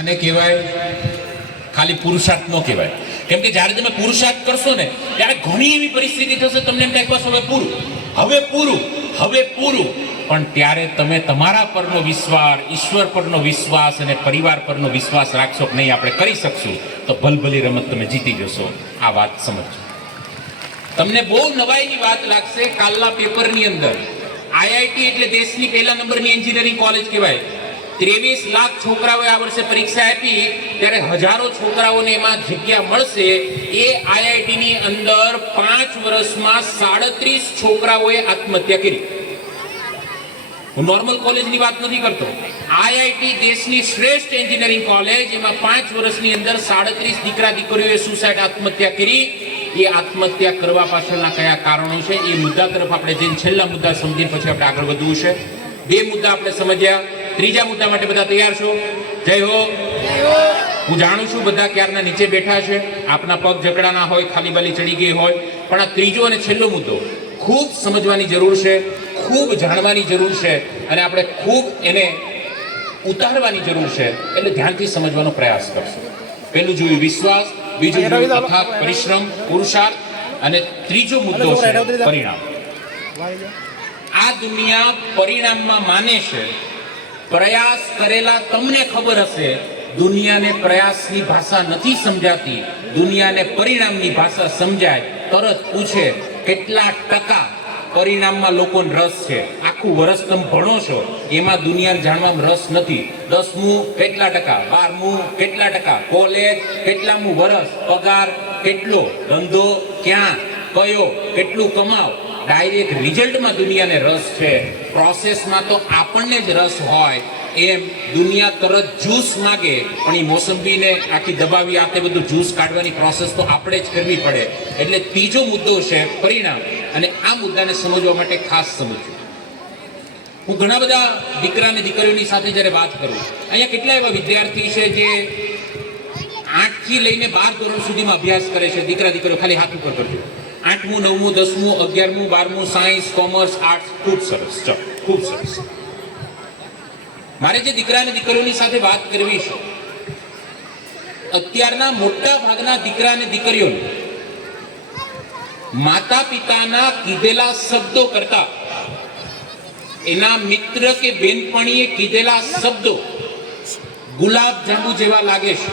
આને કહેવાય ખાલી પુરુષાર્થ ન કહેવાય. કેમ કે જ્યારે તમે પુરુષાર્થ કરશો ને ત્યારે ઘણી એવી પરિસ્થિતિ થશે તમને એમ થાય બસ હવે પૂરું, હવે પૂરું, હવે પૂરું. પણ ત્યારે તમે તમારા પરનો વિશ્વાસ, ઈશ્વર પરનો વિશ્વાસ અને પરિવાર પરનો વિશ્વાસ રાખશો કે નહીં આપણે કરી શકશું, તો ભલભલી રમત તમે જીતી જશો. આ વાત સમજો. તમને બહુ નવાઈની વાત લાગશે. કાલના પેપરની અંદર આઈઆઈટી એટલે દેશની પહેલા નંબરની એન્જિનિયરિંગ કોલેજ કહેવાય. 23 લાખ છોકરાઓએ આ વર્ષે પરીક્ષા આપી, ત્યારે હજારો છોકરાઓને એમાં જગ્યા મળશે. એ આઈઆઈટીની અંદર 5 વર્ષમાં 37 છોકરાઓએ આત્મહત્યા કરી. હું નોર્મલ કોલેજની વાત નથી કરતો. આઈઆઈટી દેશની શ્રેષ્ઠ એન્જિનિયરિંગ કોલેજ, એમાં 5 વર્ષની અંદર 37 દીકરા દીકરીઓએ સુસાઇડ આત્મહત્યા કરી. એ આત્મહત્યા કરવા પાછળના કયા કારણો છે એ મુદ્દા તરફ આપણે જઈને છેલ્લા મુદ્દા સમજીને પછી આપણે આગળ વધવું છે. 2 મુદ્દા આપણે સમજ્યા. ત્રીજા મુદ્દા માટે બધા તૈયાર છો? જય હો. હું જાણું છું બધા ક્યારના નીચે બેઠા છે, આપના પગ જકડાના હોય, ખાલી બાલી ચડી ગઈ હોય, પણ આ ત્રીજો અને છેલ્લો મુદ્દો ખૂબ સમજવાની જરૂર છે, ખૂબ જાણવાની જરૂર છે અને આપણે ખૂબ એને ઉતારવાની જરૂર છે. એટલે ધ્યાનથી સમજવાનો પ્રયાસ કરશું. પહેલું જોયું વિશ્વાસ, બીજું જોયું અથાગ પરિશ્રમ, પુરુષાર્થ, અને ત્રીજો મુદ્દો છે પરિણામ. આ દુનિયા પરિણામમાં માને છે. પ્રયાસ કરેલા તમને ખબર હશે, દુનિયાને પ્રયાસની ભાષા નથી સમજાતી, દુનિયાને પરિણામની ભાષા સમજાય. તરત પૂછે કેટલા ટકા પરિણામમાં લોકોને રસ છે. આખું વર્ષ તમે ભણો છો, એમાં દુનિયાને જાણવામાં રસ નથી. 10મું કેટલા ટકા, 12મું કેટલા ટકા, કોલેજ કેટલામું વર્ષ, પગાર કેટલો, ધંધો ક્યાં, કયો, કેટલું કમાવ. ડાયરેક્ટ રિઝલ્ટમાં દુનિયાને રસ છે. પ્રોસેસમાં તો આપણને જ રસ હોય. એમ દુનિયા તરત જ્યુસ માગે, પણ એ મોસંબીને આખી દબાવી આપે, બધું જ્યુસ કાઢવાની પ્રોસેસ તો આપણે જ કરવી પડે. એટલે ત્રીજો મુદ્દો છે પરિણામ, અને આ મુદ્દાને સમજવા માટે ખાસ સમજવું. હું ઘણા બધા દીકરા અને દીકરીઓની સાથે જ્યારે વાત કરું, અહીંયા કેટલા એવા વિદ્યાર્થી છે જે 8 થી લઈને 12 ધોરણ સુધીમાં અભ્યાસ કરે છે. દીકરા દીકરીઓ ખાલી હાથ ઉપર કરજો. 8મું 9મું 10મું 11મું 12મું સાયન્સ, કોમર્સ, આર્ટ્સ. ખૂબ સરસ, ચલો, ખૂબ સરસ. મારે જે દીકરા અને દીકરીઓની સાથે વાત કરવી છે, અત્યારના મોટા ભાગના દીકરા અને દીકરીઓને માતા પિતાના કીધેલા શબ્દો કરતા એના મિત્ર કે બેનપણીએ કીધેલા શબ્દો ગુલાબ જાંબુ જેવા લાગે છે.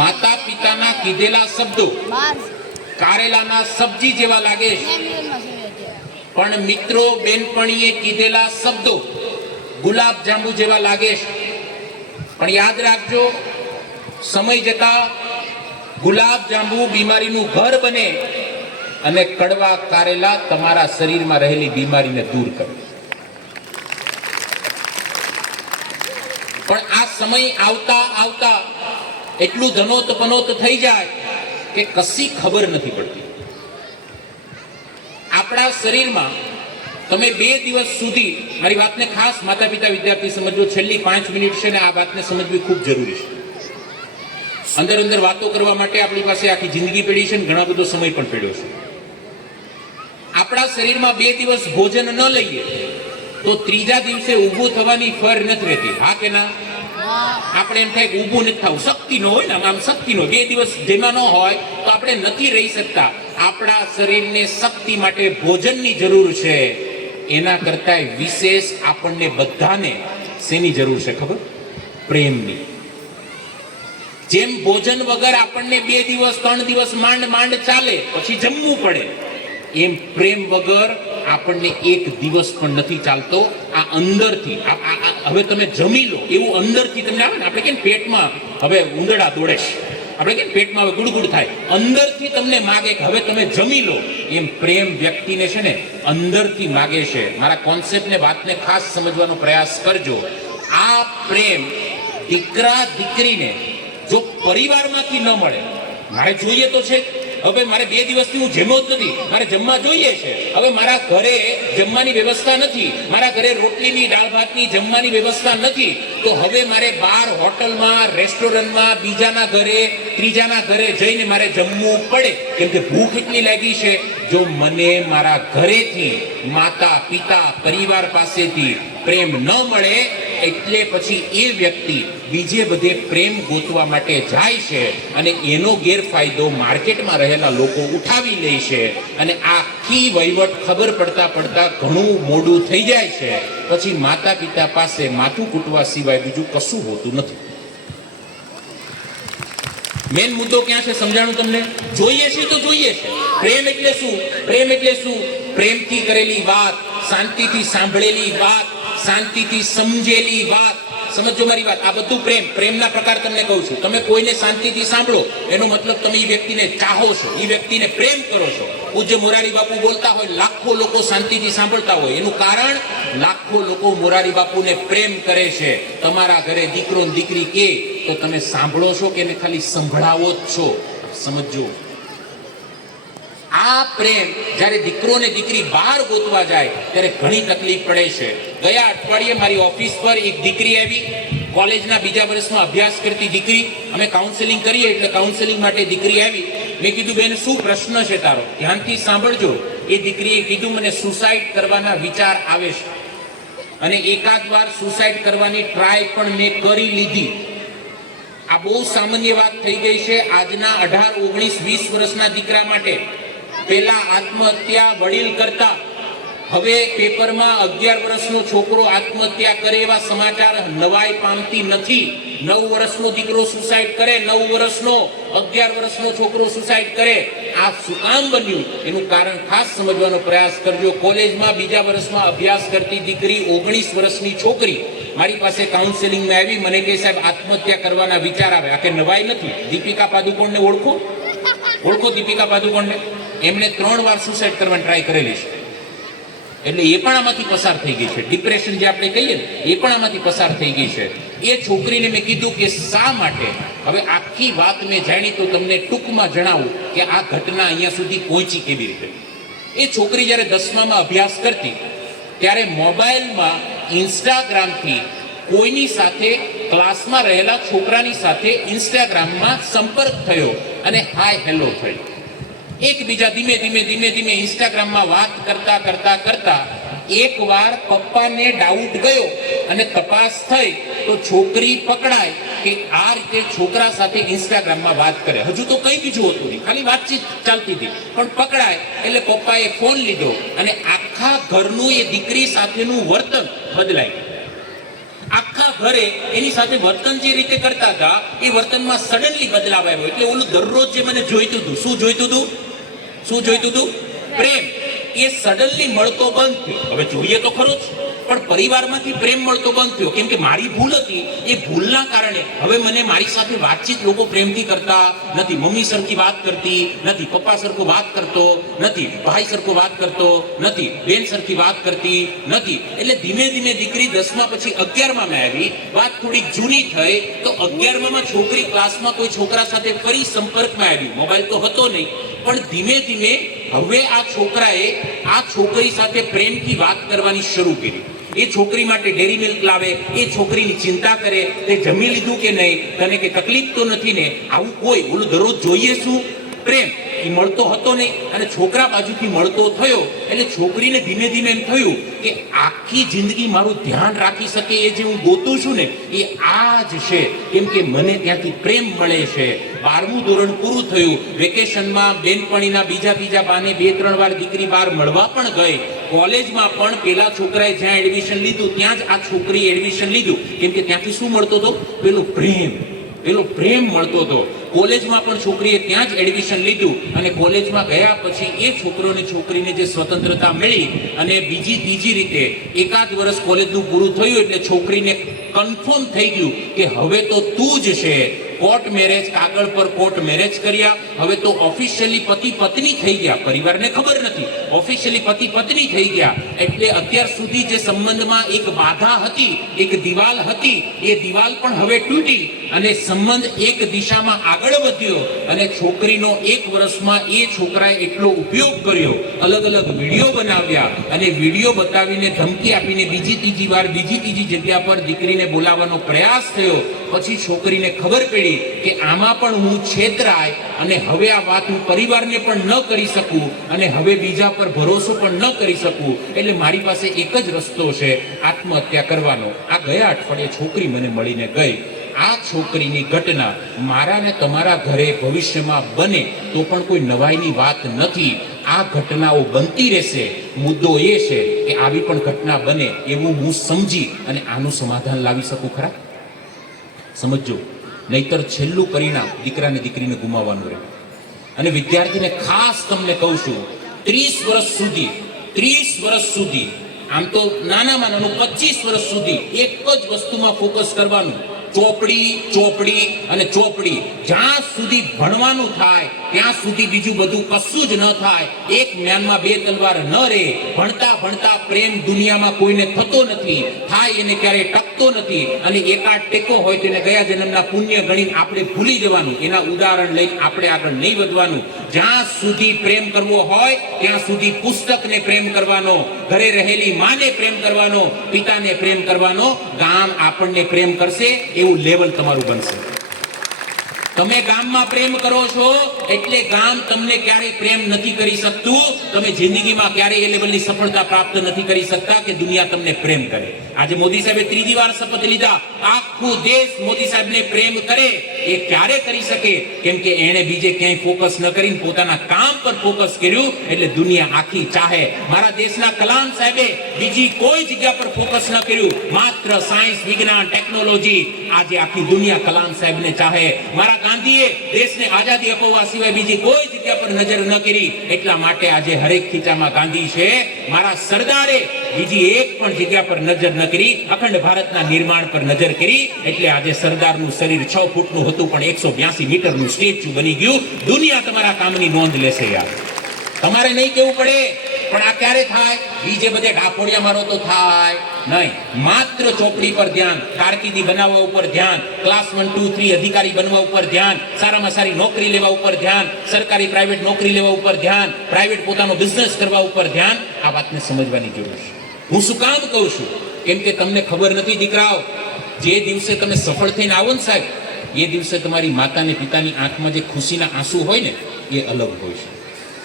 માતા પિતાના કીધેલા શબ્દો કારેલાના સબ્જી જેવા લાગે છે, પણ મિત્રો બેનપણીએ કીધેલા શબ્દો ગુલાબ જાંબુ જેવા લાગે છે. પણ યાદ રાખજો, સમય જતા ગુલાબ જાંબુ બીમારીનું ઘર બને અને કડવા કારેલા તમારા શરીરમાં રહેલી બીમારીને દૂર કરે. પણ આ સમય આવતા આવતા એટલું ધનોત પનોત થઈ જાય કે કશી ખબર નથી પડતી. આપણા શરીરમાં તમે 2 દિવસ સુધી, મારી વાતને ખાસ માતા પિતા વિદ્યાર્થી સમજો, છેલ્લી 5 મિનિટ છે ને આ વાતને સમજવી ખૂબ જરૂરી છે. અંદર અંદર વાતો કરવા માટે આપણી પાસે આખી જિંદગી પડી છે ને ઘણા બધો સમય પણ પડ્યો છે. આપણા શરીરમાં 2 દિવસ ભોજન ન લઈએ તો ત્રીજા દિવસે ઊભું થવાની ફર નથી રહેતી. હા કે ના? આપણે એમ થાય કે ઊભું નથી થવું, શક્તિ ન હોય ને, આમ શક્તિ નો 2 દિવસ જેમાં ન હોય તો આપણે નથી રહી શકતા. આપણા શરીરને શક્તિ માટે ભોજનની જરૂર છે. એના કરતા વિશેષ આપણને બધાને શેની જરૂર છે ખબર? પ્રેમની. જેમ ભોજન વગર આપણને 2 દિવસ 3 દિવસ માંડ માંડ ચાલે, પછી જમવું પડે, એમ પ્રેમ વગર આપણને 1 દિવસ પણ નથી ચાલતો. આ અંદરથી હવે તમે જમી લો એવું અંદરથી તમને આવે ને, આપણે કેમ પેટમાં હવે ઉંદરડા દોડે છે, આપણે કેમ પેટમાં હવે ગુડગુડ થાય, અંદરથી તમને માગે કે હવે તમે જમી લો. એમ પ્રેમ વ્યક્તિને છે ને અંદરથી માગે છે. મારા કોન્સેપ્ટને, વાતને ખાસ સમજવાનો પ્રયાસ કરજો. આ પ્રેમ દીકરા દીકરીને જો પરિવારમાંથી ન મળે, મારે જોઈએ તો છે, હવે મારે 2 દિવસથી હું જમ્યો જ નથી, મારે જમવા જોઈએ છે. હવે મારા ઘરે જમવાની વ્યવસ્થા નથી, મારા ઘરે રોટલીની દાળ ભાતની જમવાની વ્યવસ્થા નથી, તો હવે મારે બહાર હોટલમાં, રેસ્ટોરન્ટમાં, બીજાના ઘરે, ત્રીજાના ઘરે જઈને મારે જમવું પડે, કેમ કે ભૂખ એટલી લાગી છે. જો મને મારા ઘરેથી, માતા પિતા પરિવાર પાસેથી પ્રેમ ન મળે એટલે પછી એ વ્યક્તિ બીજે બધે પ્રેમ ગોતવા માટે જાય છે અને એનો ગેરફાયદો માર્કેટમાં રહેલા લોકો ઉઠાવી લે છે અને આખી વહીવટ ખબર પડતા પડતા ઘણું મોડું થઈ જાય છે. પછી માતા પિતા પાસે માથું કૂટવા સિવાય બીજું કશું હોતું નથી. મેન મુદ્દો ક્યાં છે સમજાણું તમને? જોઈએ છે તો જોઈએ છે. પ્રેમ એટલે શું? પ્રેમ એટલે શું? પ્રેમથી કરેલી વાત, શાંતિથી સાંભળેલી વાત, શાંતિથી સમજેલી વાત. સમજો મારી વાત. આ બધું પ્રેમ. પ્રેમના પ્રકાર તમને કહું છું. તમે કોઈને શાંતિથી સાંભળો એનો મતલબ તમે એ વ્યક્તિને ચાહો છો, એ વ્યક્તિને પ્રેમ કરો છો. પૂજ્ય મોરારી બાપુ બોલતા હોય, લાખો લોકો શાંતિથી સાંભળતા હોય. એનું કારણ લાખો લોકો મોરારી બાપુને પ્રેમ કરે છે. તમારા ઘરે દીકરો ને દીકરી કે તો તમે સાંભળો છો કે એને ખાલી સંભળાવો જ છો? સમજો. આ પ્રેમ જ્યારે દીકરો ને દીકરી બહાર ગોતવા જાય ત્યારે ઘણી તકલીફ પડે છે. ગયા અઠવાડિયે મારી ઓફિસ પર એક દીકરી આવી, કોલેજના બીજા વર્ષમાં અભ્યાસ કરતી દીકરી. અમે કાઉન્સેલિંગ કરીએ એટલે કાઉન્સેલિંગ માટે દીકરી આવી. મેં કીધું બેન શું પ્રશ્ન છે તારો? ધ્યાનથી સાંભળજો. એ દીકરીએ કીધું મને સુસાઇડ કરવાના વિચાર આવે છે અને એકાદ વાર સુસાઇડ કરવાની ટ્રાય પણ મેં કરી લીધી. આ બહુ સામાન્ય વાત થઈ ગઈ છે આજના 18, 19, 20 વર્ષના દીકરા માટે. પેલા આત્મહત્યા વડીલ કરતા, હવે પેપરમાં 11 વર્ષનો છોકરો આત્મહત્યા કરે એવા સમાચાર નવાઈ પામતી નથી. 9 વર્ષનો દીકરો સુસાઇડ કરે, 9 વર્ષનો, 11 વર્ષનો છોકરો સુસાઇડ કરે. આ શું કામ બન્યું એનું કારણ ખાસ સમજવાનો પ્રયાસ કરજો. કોલેજમાં બીજા વર્ષમાં અભ્યાસ કરતી દીકરી, 19 વર્ષની છોકરી મારી પાસે કાઉન્સેલિંગમાં આવી. મને કહે સાહેબ આત્મહત્યા કરવાના વિચાર આવે. આ કે નવાઈ નથી. દીપિકા પાદુકોણને ઓળખો? દીપિકા પાદુકોણને? એમને 3 વાર સુસાઇડ કરવાની ટ્રાય કરેલી છે. એટલે એ પણ આમાંથી પસાર થઈ ગઈ છે. ડિપ્રેશન જે આપણે કહીએ ને એ પણ આમાંથી પસાર થઈ ગઈ છે. એ છોકરીને મેં કીધું કે શા માટે. હવે આખી વાત મેં જાણી તો તમને ટૂંકમાં જણાવું કે આ ઘટના અહીંયા સુધી પહોંચી કેવી રીતે. એ છોકરી જ્યારે 10મામાં અભ્યાસ કરતી ત્યારે મોબાઈલમાં ઇન્સ્ટાગ્રામથી કોઈની સાથે, ક્લાસમાં રહેલા છોકરાની સાથે ઇન્સ્ટાગ્રામમાં સંપર્ક થયો અને હાય હેલો થઈ. એકબીજા ધીમે ધીમે ઇન્સ્ટાગ્રામમાં વાત કરતા એકવાર પપ્પાને ડાઉટ ગયો અને તપાસ થઈ તો છોકરી પકડાય કે આ રીતે છોકરા સાથે ઇન્સ્ટાગ્રામમાં વાત કરે. હજુ તો કંઈ બીજું હતું નહીં, ખાલી વાતચીત ચાલતી હતી, પણ પકડાય એટલે પપ્પાએ ફોન લીધો અને આખા ઘરનું એ દીકરી સાથેનું વર્તન બદલાય. આખા ઘરે એની સાથે વર્તન જે રીતે કરતા હતા એ વર્તનમાં સડનલી બદલાવ આવ્યો. એટલે ઓલું દરરોજ જે મને જોઈતું હતું, શું જોઈતું હતું? પ્રેમ. એ સડનલી મળતો બંધ થયો. હવે જોઈએ તો ખરો જ, પણ પરિવારમાંથી પ્રેમ મળતો બંધ થયો. કેમ કે મારી ભૂલ હતી. એ ભૂલના કારણે હવે મને મારી સાથે વાતચીત લોકો પ્રેમથી કરતા નથી. મમ્મી સરખી વાત કરતી નથી, પપ્પા સરખો વાત કરતો નથી, ભાઈ સરખો વાત કરતો નથી, બેન સરખી વાત કરતી નથી. એટલે ધીમે ધીમે દીકરી 10મા પછી 11માં આવી. વાત થોડીક જૂની થઈ તો 11માં છોકરી ક્લાસમાં કોઈ છોકરા સાથે ફરી સંપર્કમાં આવી. મોબાઈલ તો હતો નહીં, પણ ધીમે ધીમે હવે આ છોકરાએ આ છોકરી સાથે પ્રેમથી વાત કરવાની શરૂ કરી. એ છોકરી માટે ડેરી મિલ્ક લાવે, એ છોકરીની ચિંતા કરે, તે જમી લીધું કે નહીં, તને કે તકલીફ તો નથી ને. આવું કોઈ ઓલું દરરોજ જોઈએ શું? પ્રેમ. એ મળતો હતો નહીં અને છોકરા બાજુથી મળતો થયો એટલે છોકરીને ધીમે ધીમે એમ થયું કે આખી જિંદગી મારું ધ્યાન રાખી શકે એ જે હું ગોતું છું ને એ આ જ છે. કેમ કે મને ત્યાંથી પ્રેમ મળે છે. 12મું ધોરણ પૂરું થયું. વેકેશનમાં બેનપણીના બીજા બાને 2-3 વાર દીકરી બહાર મળવા પણ ગઈ. કોલેજમાં પણ પેલા છોકરાએ જ્યાં એડમિશન લીધું ત્યાં જ આ છોકરીએ એડમિશન લીધું. કેમ કે ત્યાંથી શું મળતો હતો? પેલો પ્રેમ મળતો હતો. કોલેજમાં પણ છોકરીએ ત્યાં જ એડમિશન લીધું અને કોલેજમાં ગયા પછી એ છોકરોને છોકરીને જે સ્વતંત્રતા મળી અને બીજી ત્રીજી રીતે એકાદ વર્ષ કોલેજનું પૂરું થયું એટલે છોકરીને કન્ફર્મ થઈ ગયું કે હવે તો તું જ છે. કોર્ટ મેરેજ, કાગળ પર કોર્ટ મેરેજ કર્યા. હવે તો ઓફિશિયલી પતિ પત્ની થઈ ગયા. પરિવારને ખબર નથી, ઓફિશિયલી પતિ પત્ની થઈ ગયા. એટલે અત્યાર સુધી જે સંબંધમાં એક બાધા હતી, એક દિવાલ હતી, એ દિવાલ પણ હવે તૂટી અને સંબંધ એક દિશામાં આગળ વધ્યો. અને છોકરીનો 1 વર્ષમાં એ છોકરાએ એટલો ઉપયોગ કર્યો, અલગ અલગ વિડીયો બનાવ્યા અને વિડીયો બતાવીને ધમકી આપીને બીજી ત્રીજી જગ્યા પર દીકરીને બોલાવવાનો પ્રયાસ થયો. પછી છોકરીને ખબર પડી કે આમાં પણ હું છેતરાય અને હવે આ વાત હું પરિવારને પણ ન કરી શકું અને હવે બીજા પર ભરોસો પણ ન કરી શકું, એટલે મારી પાસે એક જ રસ્તો છે, આત્મહત્યા કરવાનો. આ ગયા અઠવાડિયે છોકરી મને મળીને ગઈ. આ છોકરીની ઘટના મારા ને તમારા ઘરે ભવિષ્યમાં બને તો પણ કોઈ નવાઈની વાત નથી. આ ઘટનાઓ બનતી રહેશે. મુદ્દો એ છે કે આવી પણ ઘટના બને એવું હું સમજી અને આનું સમાધાન લાવી શકું ખરા? સમજો, નહીતર છેલ્લું પરિણામ દીકરાને દીકરીને ગુમાવવાનું રહે. અને વિદ્યાર્થીને ખાસ તમને કહું છું, 30 વર્ષ સુધી આમ તો નાનામાં નાનું 25 વર્ષ સુધી એક જ વસ્તુમાં ફોકસ કરવાનું, ચોપડી અને ચોપડી. જ્યાં સુધી ભણવાનું થાય ત્યાં સુધી બીજું બધું કશું જ ન થાય. એક જ્ઞાનમાં બે તલવાર ન રહે. ભણતા પ્રેમ દુનિયામાં કોઈને થતો નથી, થાય એને ક્યારેય ટકતો નથી. અને એકાદ ટેકો હોય તેને ગયા જન્મના પુણ્ય ગણીને આપણે ભૂલી જવાનું. એના ઉદાહરણ લઈને આપણે આગળ નહીં વધવાનું. જ્યાં સુધી પ્રેમ કરવો હોય ત્યાં સુધી પુસ્તકને પ્રેમ કરવાનો, ઘરે રહેલી માને પ્રેમ કરવાનો, પિતાને પ્રેમ કરવાનો. ગામ આપણને પ્રેમ કરશે એવું લેવલ તમારું બનશે. તમે ગામમાં પ્રેમ કરો છો એટલે ગામ તમને ક્યારેય પ્રેમ નથી કરી શકતું. તમે જિંદગીમાં ક્યારેય એ લેવલની સફળતા પ્રાપ્ત નથી કરી શકતા કે દુનિયા તમને પ્રેમ કરે. આજે મોદી સાહેબે 3જી વાર શપથ લીધા. આખું દેશ મોદી સાહેબને પ્રેમ કરે. એ ક્યારે કરી શકે? કેમ કે એણે બીજે ક્યાંય ફોકસ ન કરીને પોતાના કામ પર ફોકસ કર્યું, એટલે દુનિયા આખી ચાહે. મારા દેશના કલામ સાહેબે બીજી કોઈ જગ્યા પર ફોકસ ન કર્યું, માત્ર સાયન્સ, વિજ્ઞાન, ટેકનોલોજી. આજે આખી દુનિયા કલામ સાહેબને ચાહે. મારા ગાંધીએ દેશને આઝાદી અપાવવા સિવાય બીજી કોઈ જગ્યા પર નજર ન કરી, એટલા માટે આજે હરેક ખીચામાં ગાંધી છે. મારા સરદારે બીજી એક પણ જગ્યા પર નજર ન કરી, અખંડ ભારતના નિર્માણ પર નજર કરી. એટલે આજે સરદારનું શરીર 6 ફૂટનું હતું પણ 182 મીટરનું સ્ટેચ્યુ બની ગયું. દુનિયા તમારા કામની નોંધ લેશે યાર. તમારે નહીં કેવું પડે. પણ આ ક્યારે થાય? બીજે બધે ડાફોડિયા મારો તો થાય નહીં. માત્ર ચોપડી પર ધ્યાન, કારકિર્દી બનાવવા ઉપર ધ્યાન, ક્લાસ 1, 2, 3 અધિકારી બનવા ઉપર ધ્યાન, સારામાં સારી નોકરી લેવા ઉપર ધ્યાન, સરકારી પ્રાઇવેટ નોકરી લેવા ઉપર ધ્યાન, પ્રાઇવેટ પોતાનો બિઝનેસ કરવા ઉપર ધ્યાન. આ વાતને સમજવાની જરૂર છે. હું શું કામ કહું છું? કેમ કે તમને ખબર નથી દીકરાઓ, જે દિવસે તમે સફળ થઈને આવો ને સાહેબ, એ દિવસે તમારી માતા ને પિતાની આંખમાં જે ખુશીના આંસુ હોય ને એ અલગ હોય છે.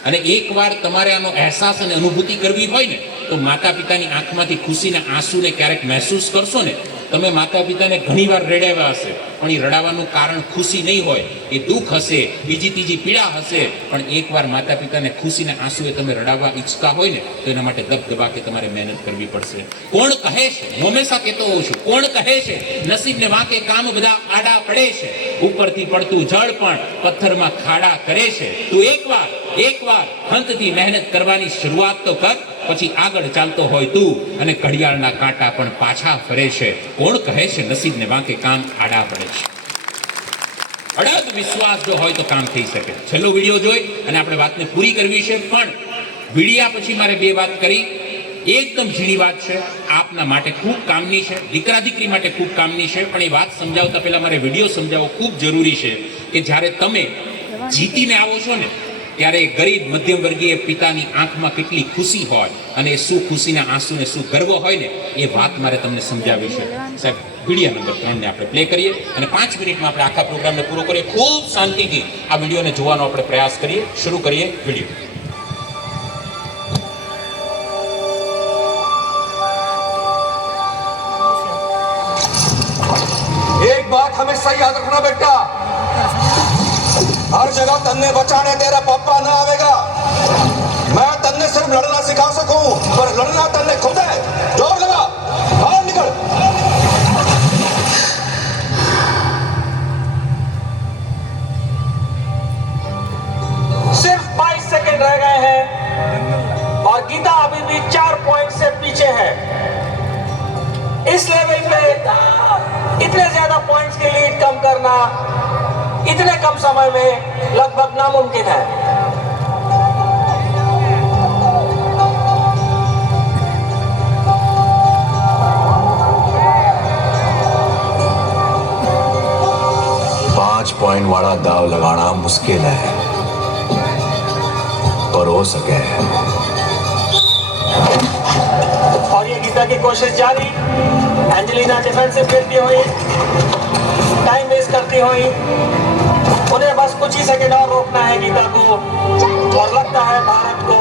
અને એકવાર તમારે આનો અહેસાસ અને અનુભૂતિ કરવી હોય ને તો માતા પિતાની આંખમાંથી ખુશીના આંસુને ક્યારેક મહેસૂસ કરશો ને. તમે માતા પિતાને ઘણીવાર રડાવ્યા હશે, પણ એ રડાવાનું કારણ ખુશી નહીં હોય, એ દુઃખ હશે, બીજી ત્રીજી પીડા હશે. પણ એકવાર માતા પિતાને ખુશીના આંસુએ તમે રડાવવા ઈચ્છતા હોય ને તો એના માટે દબદબા કે તમારે મહેનત કરવી પડશે. કોણ કહે છે, હું હંમેશા કહેતો હોઉં છું, કોણ કહે છે નસીબને વાંકે કામ બધા આડા પડે છે, ઉપરથી પડતું જળ પણ પથ્થરમાં ખાડા કરે છે. તું એકવાર હંતથી મહેનત કરવાની શરૂઆત તો કર, પછી આગળ ચાલતો હોય તું, અને ઘડિયાળના કાંટા પણ પાછા ફરે છે. કોણ કહે છે નસીબને વાંકે કામ આડા પડે છે? અડગ વિશ્વાસ જો હોય તો કામ થઈ શકે. છેલ્લો વિડીયો જોઈ અને આપણે વાતને પૂરી કરવી છે, પણ વિડીયા પછી મારે 2 વાત કરી. એકદમ ઝીણી વાત છે, આપના માટે ખૂબ કામની છે, દીકરા દીકરી માટે ખૂબ કામની છે. પણ એ વાત સમજાવતા પહેલા મારે વિડીયો સમજાવવો ખૂબ જરૂરી છે કે જ્યારે તમે જીતીને આવો છો ને ત્યારે ગરીબ મધ્યમ વર્ગીય પિતાની આંખમાં કેટલી ખુશી હોય અને શું ખુશીના આંસુને શું ગર્વ હોય ને એ વાત મારે તમને સમજાવી છે. સાહેબ, વિડીયો નંબર 3 ને આપણે પ્લે કરીએ અને 5 મિનિટમાં આપણે આખા પ્રોગ્રામને પૂરો કરીએ. ખૂબ શાંતિથી આ વિડીયોને જોવાનો આપણે પ્રયાસ કરીએ. શરૂ કરીએ વિડીયો. एक बात हमेशा याद रखना बेटा, हर जगह तन्ने बचाने तेरा पापा ना आवेगा. मैं तन्ने सिर्फ लड़ना सिखा सकूं, पर लड़ना तन्ने खुद है. जोर लगा, बाहर निकल. सिर्फ 22 सेकंड रह गए हैं और गीता अभी भी 4 पॉइंट से पीछे है. इस लेवल पे इतने ज्यादा पॉइंट्स की लीड कम करना इतने कम समय में लगभग नामुमकिन है. पांच पॉइंट वाला दाव लगाना मुश्किल है, पर हो सके. और ये गीता की कोशिश जारी. एंजेलिना डिफेंसिव खेलती हुई नहीं हुई। उन्हें बस कुछ ही सेकेंड और रोकना है गीता को, और लगता है भारत को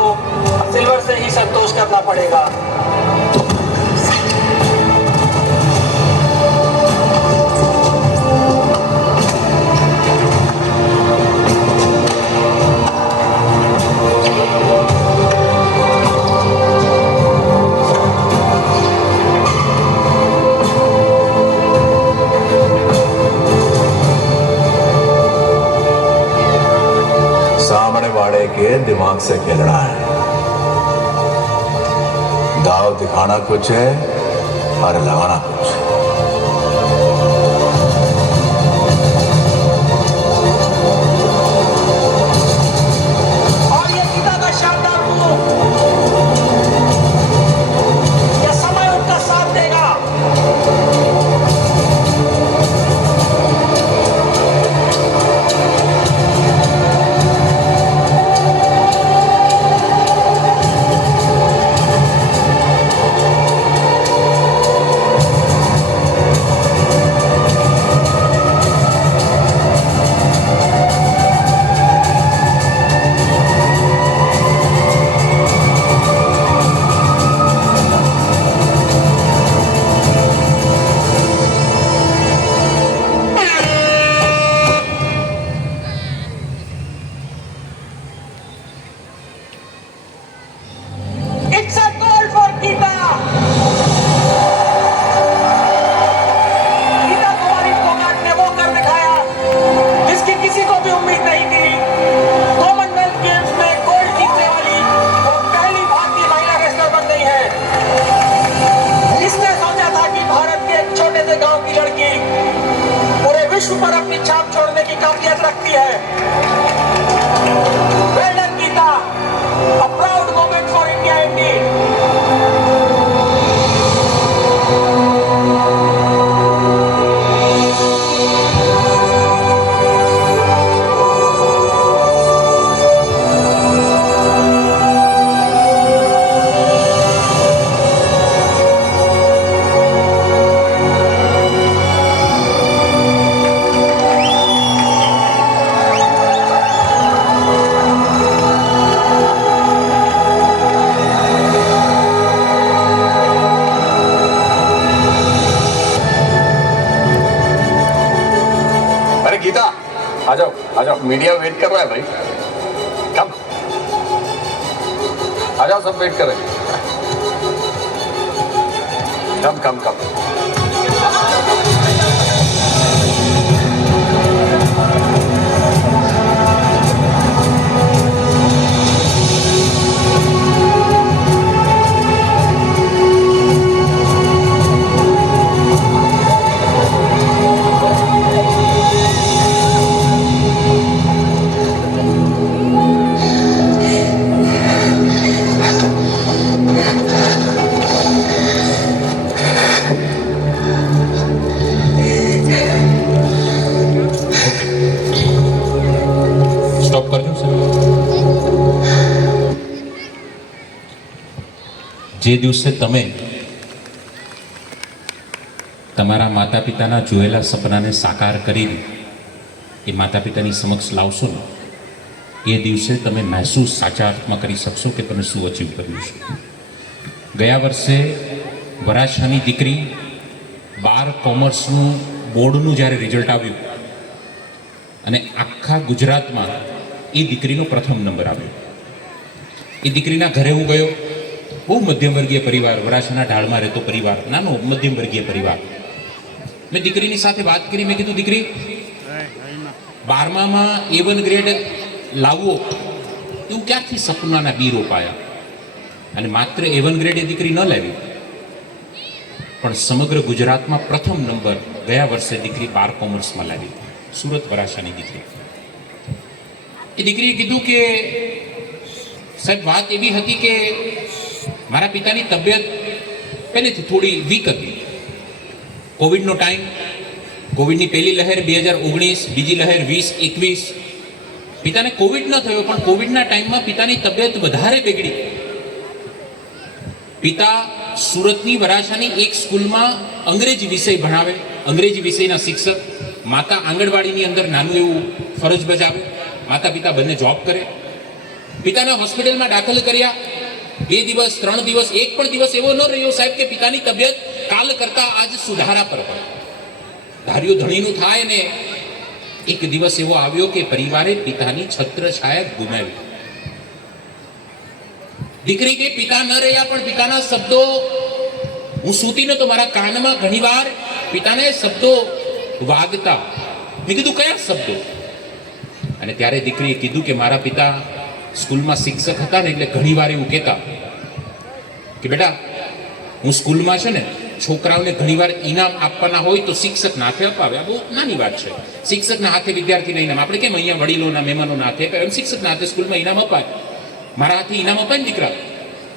सिल्वर से ही संतोष करना पड़ेगा। सामने वाले के दिमाग से खेलना है। दाव दिखाना कुछ है और लगाना कुछ है। और ये गीता का शानदार मूव, ये समय उनका साथ देगा। It's a goal for Geeta. Geeta Kumari Phogat ने वो कर दिखाया जिसकी किसी को भी उम्मीद नहीं थी। कॉमनवेल्थ गेम्स में गोल्ड जीतने वाली वो पहली भारतीय महिला रेसलर बन गई है। इसने सोचा था कि भारत के एक छोटे से गांव की लड़की पूरे विश्व पर अपनी छाप छोड़ने की काबिलियत रखती है। Well done, Geeta. A proud moment for India indeed. अरे गीता, आ जाओ, मीडिया वेट कर रहा है भाई। कम आ जाओ, सब वेट कर रहे हैं। कम સ્ટોપ કરજો સર. જે દિવસે તમે તમારા માતા પિતાના જોયેલા સપનાને સાકાર કરીને એ માતા પિતાની સમક્ષ લાવશો ને, એ દિવસે તમે મહેસૂસ સાચા અર્થમાં કરી શકશો કે તમે શું અચીવ કર્યું છે. ગયા વર્ષે વરાછાની દીકરી 12 કોમર્સનું બોર્ડનું જ્યારે રિઝલ્ટ આવ્યું અને આખા ગુજરાતમાં એ દીકરીનો પ્રથમ નંબર આવ્યો. એ દીકરીના ઘરે હું ગયો. બહુ મધ્યમવર્ગીય પરિવાર, વરાછાના ઢાળમાં રહેતો પરિવાર, નાનો મધ્યમવર્ગીય પરિવાર. મેં દીકરીની સાથે વાત કરી. મેં કીધું, દીકરી 12માં A1 ગ્રેડ લાવવો એવું ક્યાંથી સપનાના બી રોપાયા? અને માત્ર A1 ગ્રેડ એ દીકરી ન લાવી, પણ સમગ્ર ગુજરાતમાં પ્રથમ નંબર ગયા વર્ષે દીકરી 12 કોમર્સમાં લાવી. સુરત વરાછાની દીકરી. એ દીકરીએ કીધું કે સાહેબ, વાત એવી હતી કે મારા પિતાની તબિયત પહેલેથી થોડી વીક હતી. કોવિડનો ટાઈમ, કોવિડની પહેલી લહેર 2019, બીજી લહેર 2021. પિતાને કોવિડ ન થયો, પણ કોવિડના ટાઈમમાં પિતાની તબિયત વધારે બગડી. પિતા સુરતની વરાછાની એક સ્કૂલમાં અંગ્રેજી વિષય ભણાવે, અંગ્રેજી વિષયના શિક્ષક. માતા આંગણવાડીની અંદર નાનું એવું ફરજ બજાવે, માતા પિતા બંને જોબ કરે. પિતાને હોસ્પિટલમાં દાખલ કર્યા, 2 દિવસ 3 દિવસ, એક પણ દિવસ એવો ન રહ્યો સાહેબ કે પિતાની તબિયત કાલ કરતા આજ સુધારા પર હોય. ધાર્યું ધણીનું થાય ને એક દિવસ એવો આવ્યો કે પરિવારે પિતાની છત્રછાયા ગુમાવી. દીકરી કે પિતા ન રહ્યા, પણ પિતાના શબ્દો, હું સૂતીને તો મારા કાનમાં ઘણીવાર પિતાના શબ્દો વાગતા. મેં કીધું કયા શબ્દો? અને ત્યારે દીકરીએ કીધું કે મારા પિતા સ્કૂલમાં શિક્ષક હતા ને, એટલે ઘણીવાર એવું કહેતા કે બેટા, હું સ્કૂલમાં છે ને છોકરાઓને ઘણીવાર ઇનામ આપવાના હોય તો શિક્ષકના હાથે અપાવે. આ બહુ નાની વાત છે. શિક્ષકના હાથે વિદ્યાર્થીને ઇનામ, આપણે કેમ અહીંયા વડીલોના મહેમાનોના હાથે, એમ શિક્ષકના હાથે સ્કૂલમાં ઇનામ અપાય. મારા હાથે ઇનામ અપાય ને દીકરા,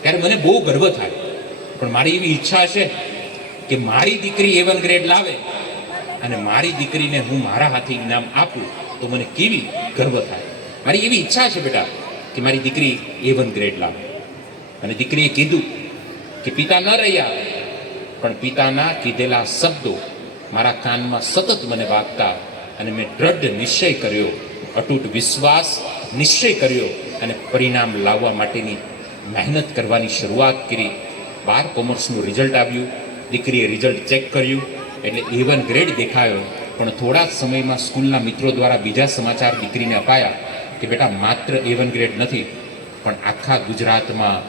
ત્યારે મને બહુ ગર્વ થાય. પણ મારી એવી ઈચ્છા છે કે મારી દીકરી A1 ગ્રેડ લાવે અને મારી દીકરીને હું મારા હાથે ઇનામ આપું તો મને કેવી ગર્વ થાય. મારી એવી ઈચ્છા છે બેટા કે મારી દીકરી A1 ગ્રેડ લાવે. અને દીકરીએ કીધું કે પિતા ન રહ્યા, પણ પિતાના કીધેલા શબ્દો મારા કાનમાં સતત મને વાગતા, અને મેં દ્રઢ નિશ્ચય કર્યો, અતૂટ વિશ્વાસ નિશ્ચય કર્યો અને પરિણામ લાવવા માટેની મહેનત કરવાની શરૂઆત કરી. 12 કોમર્સનું રિઝલ્ટ આવ્યું, દીકરીએ રિઝલ્ટ ચેક કર્યું એટલે A1 ગ્રેડ દેખાયો. પણ થોડા જ સમયમાં સ્કૂલના મિત્રો દ્વારા બીજા સમાચાર દીકરીને અપાયા કે બેટા, માત્ર A1 ગ્રેડ નથી, પણ આખા ગુજરાતમાં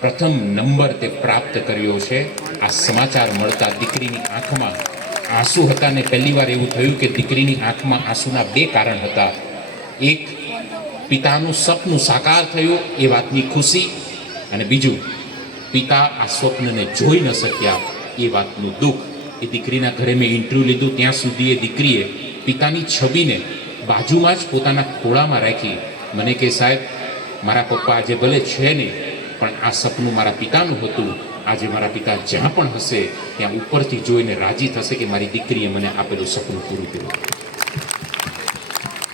પ્રથમ નંબર તે પ્રાપ્ત કર્યો છે. આ સમાચાર મળતા દીકરીની આંખમાં આંસુ હતા, ને પહેલીવાર એવું થયું કે દીકરીની આંખમાં આંસુના 2 કારણ હતા. એક, પિતાનું સપનું સાકાર થયું એ વાતની ખુશી, અને બીજું, પિતા આ સ્વપ્નને જોઈ ન શક્યા એ વાતનું દુઃખ. એ દીકરીના ઘરે મેં ઇન્ટરવ્યૂ લીધું ત્યાં સુધી એ દીકરીએ પિતાની છબીને બાજુમાં જ પોતાના ખોળામાં રાખી. મને કે સાહેબ, મારા પપ્પા આજે ભલે છે નહીં, પણ આ સપનું મારા પિતાનું હતું. આજે મારા પિતા જ્યાં પણ હશે ત્યાં ઉપરથી જોઈને રાજી થશે કે મારી દીકરીએ મને આપેલું સપનું પૂરું કર્યું.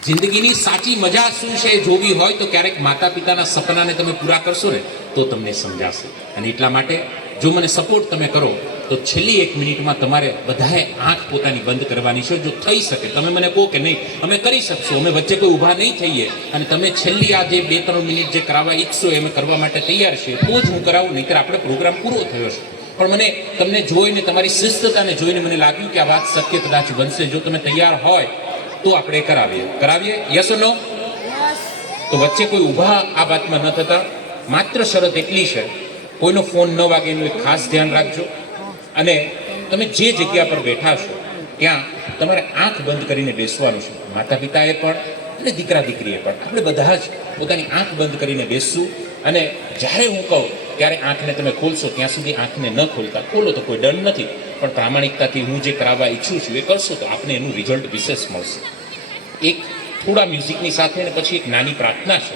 જિંદગીની સાચી મજા શું છે એ જોવી હોય તો ક્યારેક માતા પિતાના સપનાને તમે પૂરા કરશો ને તો તમને સમજાશે. અને એટલા માટે જો મને સપોર્ટ તમે કરો તો છેલ્લી 1 મિનિટમાં તમારે બધાએ આંખ પોતાની બંધ કરવાની છે. જો થઈ શકે તમે મને કહો કે નહીં અમે કરી શકશું, અમે વચ્ચે કોઈ ઊભા નહીં થઈએ, અને તમે છેલ્લી આ જે 2-3 મિનિટ જે કરાવવા ઈચ્છો એ અમે કરવા માટે તૈયાર છીએ, તો જ હું કરાવું, નહીંતર આપણે પ્રોગ્રામ પૂરો થયો છે. પણ મને તમને જોઈને, તમારી શિસ્તતાને જોઈને મને લાગ્યું કે આ વાત સત્ય કદાચ બનશે. જો તમે તૈયાર હોય તો આપણે કરાવીએ. યસ ઓર નો? તો વચ્ચે કોઈ ઊભા આ વાતમાં ન થતા. માત્ર શરત એટલી છે, કોઈનો ફોન ન વાગે એનું એક ખાસ ધ્યાન રાખજો. અને તમે જે જગ્યા પર બેઠા છો ત્યાં તમારે આંખ બંધ કરીને બેસવાનું છે. માતા પિતાએ પણ અને દીકરા દીકરીએ પણ, આપણે બધા જ પોતાની આંખ બંધ કરીને બેસશું. અને જ્યારે હું કહું ત્યારે આંખને તમે ખોલશો, ત્યાં સુધી આંખને ન ખોલતા. ખોલો તો કોઈ ડર નથી, પણ પ્રામાણિકતાથી હું જે કરાવવા ઈચ્છું છું એ કરશો તો આપને એનું રિઝલ્ટ વિશેષ મળશે. એક થોડા મ્યુઝિકની સાથે અને પછી એક નાની પ્રાર્થના છે.